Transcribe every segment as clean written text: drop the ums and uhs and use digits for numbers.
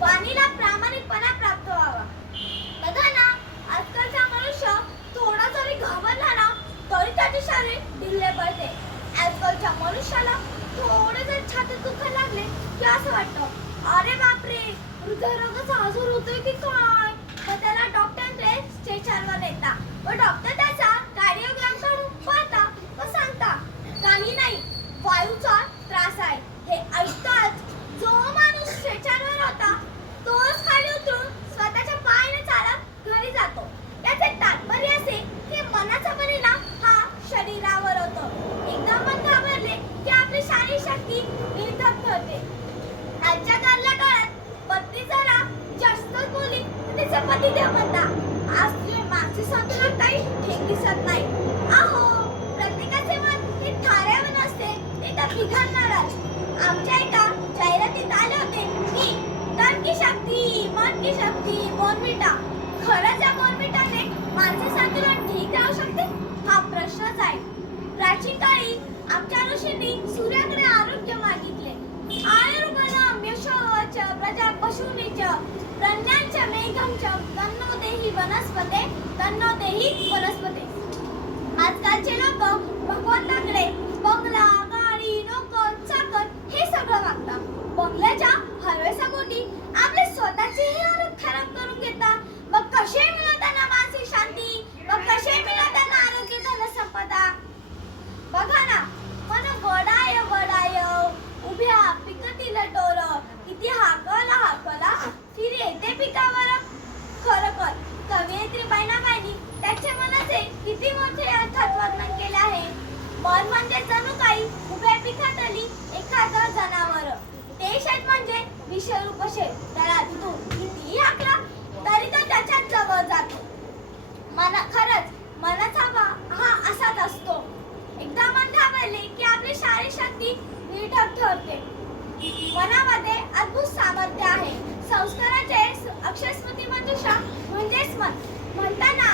वाणीला प्रामाणिकपणा प्राप्त व्हावा. बघा ना, आजकालचा मनुष्य थोडा जरी घाबरला ना तरी त्याचे शरीर ढिल्ले पडते. आजकालच्या मनुष्याला थोडे जर छातीत दुखायला लागले की असं वाटतं, अरे बापरे, हृदयरोगाचा आजार होतोय की काय. मग त्याला डॉक्टरने स्ट्रेचरवर नेता व डॉक्टर त्याचा कार्डिओग्राम काढून पाहता व सांगता, काही नाही, वायूचा त्रास आहे. हे ऐकताच जो माणूस स्ट्रेचरवर होता तोच खाली उतरून स्वतःच्या पायाने चालत घरी जातो. त्याचे तात्पर्य असे की मनाचा परिणाम हा शरीरावर होतो. एकदा मन घाबरले की आपली शारीरिक शक्ती निर्धक ठरते. आजच्या काळात पत्नी जरा जास्तच बोलली तर तिचे पतिदेव म्हणता, आज तुझे मानसिक संतुलन काही ठीक दिसत नाही. अहो, प्रत्येकाचे मन हे ठराविक नसते, ते तर बिघडणारच. आमच्या एका जाहिरातीत आले होते की तन की शक्ती, मन की शक्ती, बोर्नव्हिटा. खरंच या बोर्नव्हिटाने मानसिक संतुलन ठीक राहू शकते? हा प्रश्नच आहे. प्राचीन काळी आमच्या ऋषींनी सूर्याकडे आरोग्य मागितले. आयुर्बलम यशोच प्रजा पशूनि च प्रज्ञाच मेघम च तन्नो देहि वनस्पते तन्नो देहि वनस्पते. आजकालचे लोक भगवंताकडे बंगला, गाडी, नोकर, चाकर हे सगळं मागतात. बंगल्याच्या हवेसापोटी आपले स्वतःचेही आरोग्य खराब करून घेतात. मग कसे मिळत त्यांना मानसिक शांती, मग कसे मिळत त्यांना आरोग्य, धन संपदा. बघा ना, मन वडाय वडाय उभ्या पिकतील टोर, किती हाकला फिर येते पिकावर. खरोखर कवयित्री बहिणाबाईंनी त्याच्या मनाचे किती मोठे अर्थात वर्णन केले आहे. मन म्हणजे जणू काही उभ्या पिकातली एखादं जनावर. ते शेत म्हणजे विषरूप शेत. त्याला तिथून कितीही हाकला तरी तो त्याच्यात जवळ जातो. खरंच मनाचा हा असाच असतो. एकदा मन घाबरले की आपली शारीरिक शक्ती निर्धक ठरते. मनामध्ये अद्भुत सामर्थ्य आहे. संस्काराचे अक्षय स्मृती मंजुषा म्हणजेच मन. म्हणताना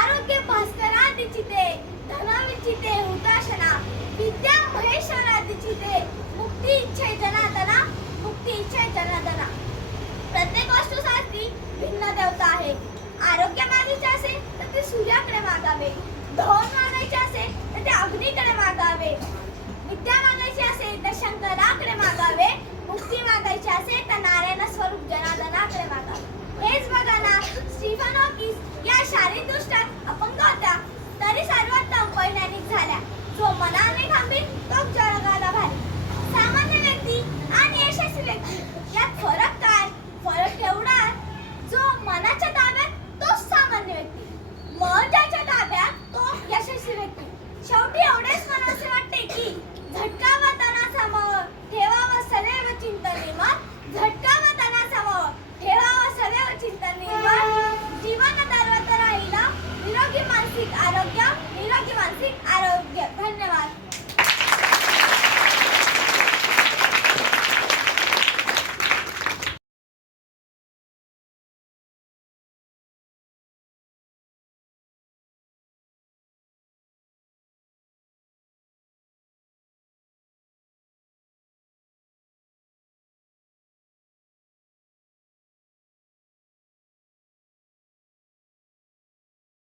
आरोग्य भास्करा दिचिते, धन विचिते हुताशना, विद्या महेश्वरा दिचिते, मुक्ती इच्छे जनार्दना, मुक्ती इच्छे जनार्दना. प्रत्येक वस्तूसाठी भिन्न देवता आहे. आरोग्य मागायचे असेल तर ते सूर्याकडे मागावे, धन मागायचे असेल तर ते अग्नीकडे मागावे, विद्या मागायची असेल तर शंकराकडे मागावे, मुक्ती मागायची असेल